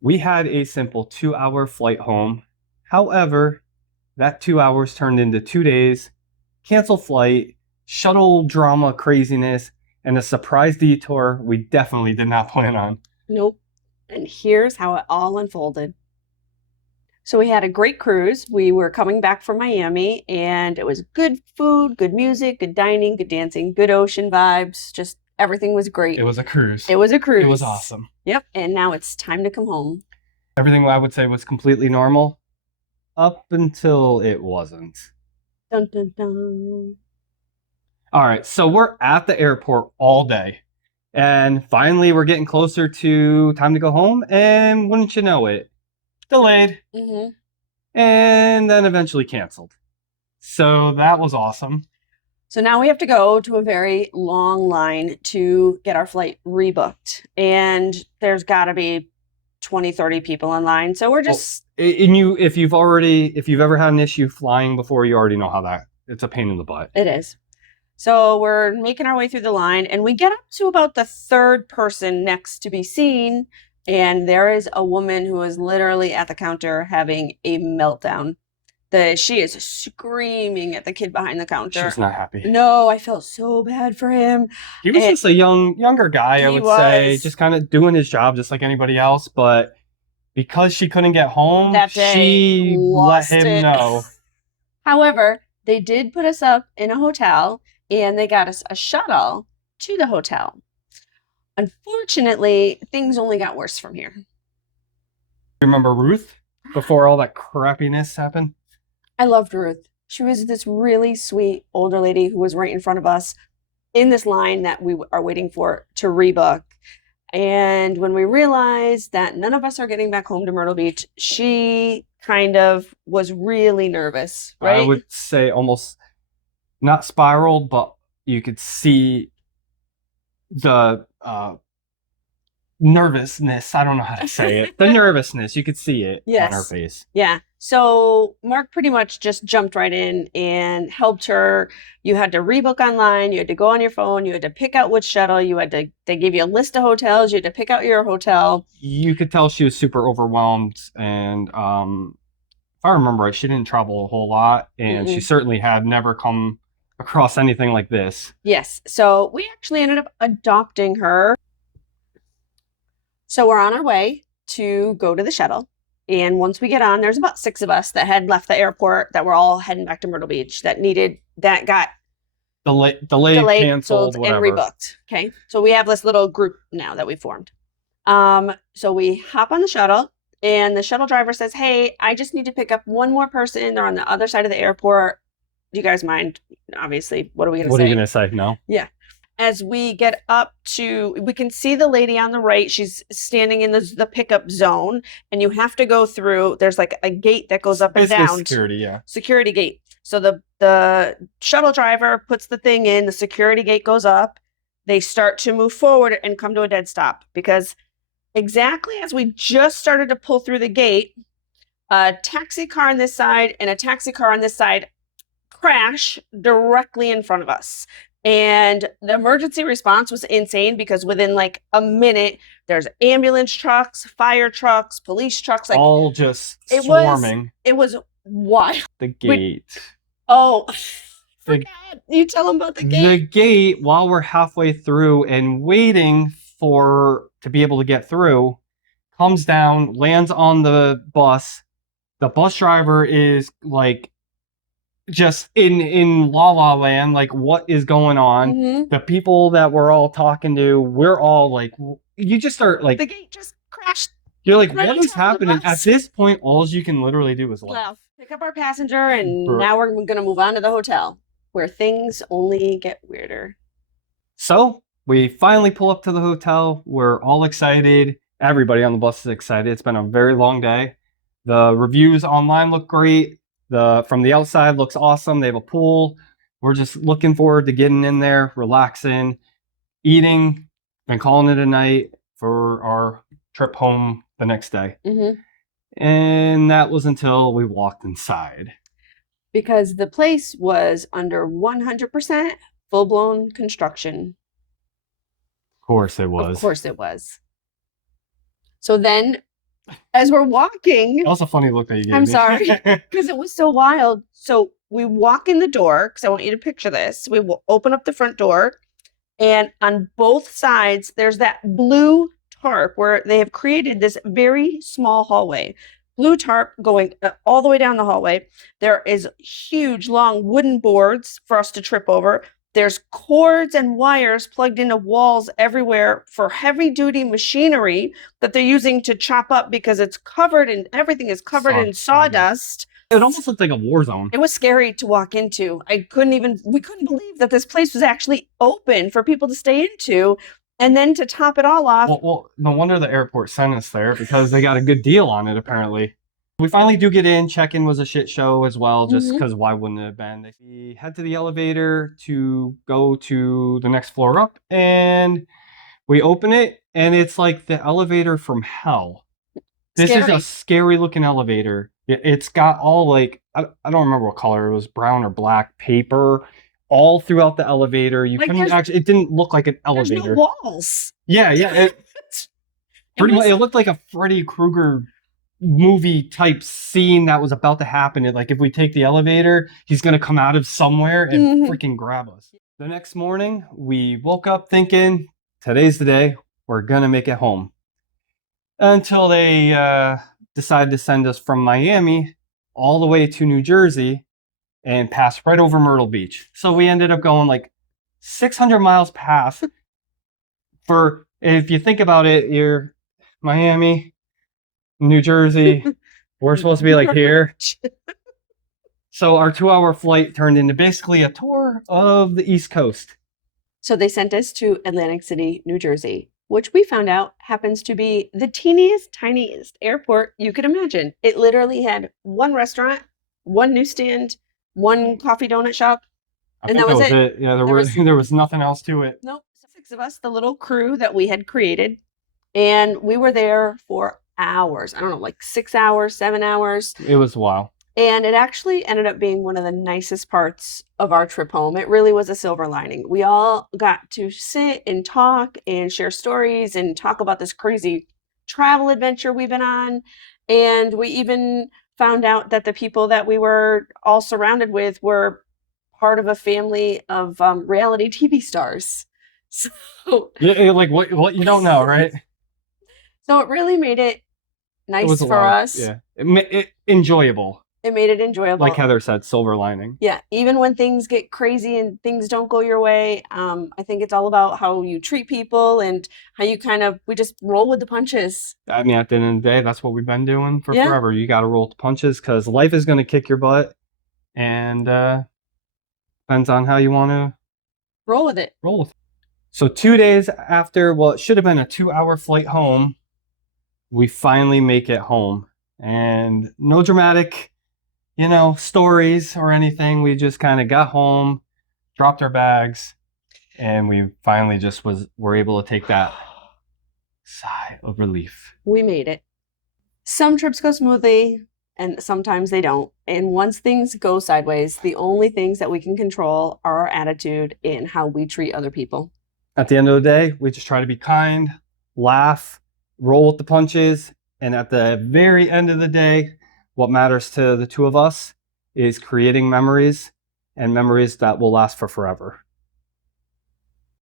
We had a simple 2 hour flight home. However, that 2 hours turned into 2 days, canceled flight, shuttle drama craziness, and a surprise detour we definitely did not plan on. Nope. And here's how it all unfolded. So we had a great cruise. We were coming back from Miami, and it was good food, good music, good dining, good dancing, good ocean vibes. Just everything was It great. was a cruise. It was a It was cruise. awesome. Yep. And now it's time to come home. Everything I would say was completely normal up until it wasn't. Dun dun dun. All right, so we're at the airport all day. And finally, we're getting closer to time to go home. And wouldn't you know it, delayed Mm-hmm. and then eventually canceled. So that was awesome. So now we have to go to a very long line to get our flight rebooked. And there's got to be 20, 30 people in line. So we're just. And if you've ever had an issue flying before, you already know how it's a pain in the butt. It is. So we're making our way through the line, and we get up to about the third person next to be seen. And there is a woman who is literally at the counter having a meltdown. She is screaming at the kid behind the counter. She's not happy. No, I felt so bad for him. He was just a younger guy, I would say, just kind of doing his job just like anybody else. But because she couldn't get home, that day, she let him know. However, they did put us up in a hotel, and they got us a shuttle to the hotel. Unfortunately, things only got worse from here. Remember Ruth before all that crappiness happened? I loved Ruth. She was this really sweet older lady who was right in front of us in this line that we are waiting for to rebook. And when we realized that none of us are getting back home to Myrtle Beach, she kind of was really nervous, right? I would say almost not spiraled, but you could see the nervousness. I don't know how to say it. The nervousness. You could see it on her face. Yeah. So Mark pretty much just jumped right in and helped her. You had to rebook online. You had to go on your phone. You had to pick out which shuttle. They gave you a list of hotels. You had to pick out your hotel. You could tell she was super overwhelmed. And if I remember right, she didn't travel a whole lot. And she certainly had never come across anything like this. Yes. So we actually ended up adopting her. So we're on our way to go to the shuttle. And once we get on, there's about 6 of us that had left the airport that were all heading back to Myrtle Beach that got delayed, canceled, and rebooked. Okay. So we have this little group now that we formed. So we hop on the shuttle, and the shuttle driver says, "Hey, I just need to pick up one more person. They're on the other side of the airport. Do you guys mind?" Obviously, what are we going to say? What are you going to say? No. Yeah. As we get up we can see the lady on the right. She's standing in the pickup zone, and you have to go through. There's like a gate that goes up and down. Security gate. So the shuttle driver puts the thing in, the security gate goes up. They start to move forward and come to a dead stop because exactly as we just started to pull through the gate, a taxi car on this side and a taxi car on this side crash directly in front of us. And the emergency response was insane because within like a minute, there's ambulance trucks, fire trucks, police trucks, like all just swarming. It was wild. The gate. You tell them about the gate. The gate, while we're halfway through and waiting to be able to get through, comes down, lands on the bus. The bus driver is like just in La La Land, like what is going on? The people that we're all talking to, we're all like, you just start like the gate just crashed. You're like, what is happening? At this point, all you can literally do is laugh. Pick up our passenger, and now we're gonna move on to the hotel, where things only get weirder. So we finally pull up to the hotel. We're all excited. Everybody on the bus is excited. It's been a very long day. The reviews online look great. From the outside looks awesome. They have a pool. We're just looking forward to getting in there, relaxing, eating, and calling it a night for our trip home the next day. And that was until we walked inside. Because the place was under 100% full-blown construction. Of course it was. Of course it was. So then as we're walking. That was a funny look that you gave me. I'm sorry, because it was so wild. So we walk in the door, because I want you to picture this. We will open up the front door, and on both sides, there's that blue tarp where they have created this very small hallway. Blue tarp going all the way down the hallway. There is huge, long wooden boards for us to trip over. There's cords and wires plugged into walls everywhere for heavy duty machinery that they're using to chop up because it's covered and everything is covered in sawdust. It almost looked like a war zone. It was scary to walk into. We couldn't believe that this place was actually open for people to stay into. And then to top it all off. Well, no wonder the airport sent us there, because they got a good deal on it, apparently. We finally do get in. Check-in was a shit show as well, just because why wouldn't it have been? We head to the elevator to go to the next floor up, and we open it, and it's like the elevator from hell. This is a scary looking elevator. It's got all like, I don't remember what color it was, brown or black paper all throughout the elevator. You couldn't actually, it didn't look like an elevator. There's no walls. Yeah. Pretty much, it looked like a Freddy Krueger movie type scene that was about to happen. Like, if we take the elevator, he's going to come out of somewhere and freaking grab us. The next morning, we woke up thinking, today's the day, we're going to make it home. Until they decided to send us from Miami all the way to New Jersey and pass right over Myrtle Beach. So we ended up going like 600 miles past. For, if you think about it, you're Miami, New Jersey, we're supposed to be like here. So our 2-hour flight turned into basically a tour of the East Coast. So they sent us to Atlantic City, New Jersey, which we found out happens to be the teeniest, tiniest airport you could imagine. It literally had one restaurant, one newsstand, one coffee donut shop, and that was it. Yeah, there was nothing else to it. Nope. 6 of us, the little crew that we had created, and we were there for hours. I don't know, like 6 hours, 7 hours. It was a while. And it actually ended up being one of the nicest parts of our trip home. It really was a silver lining. We all got to sit and talk and share stories and talk about this crazy travel adventure we've been on. And we even found out that the people that we were all surrounded with were part of a family of reality TV stars. So yeah, like what you don't know, right? So it really made it nice for us. Yeah, enjoyable. It made it enjoyable. Like Heather said, silver lining. Yeah, even when things get crazy and things don't go your way, I think it's all about how you treat people and how you we just roll with the punches. I mean, at the end of the day, that's what we've been doing for forever. You got to roll with the punches, because life is going to kick your butt, and depends on how you want to roll with it. So 2 days after what should have been a 2-hour flight home, we finally make it home, and no dramatic stories or anything. We just kind of got home, dropped our bags, and we finally just were able to take that sigh of relief. We made it. Some trips go smoothly and sometimes they don't. And once things go sideways, the only things that we can control are our attitude and how we treat other people. At the end of the day, we just try to be kind, laugh, roll with the punches, and at the very end of the day, what matters to the two of us is creating memories, and memories that will last for forever.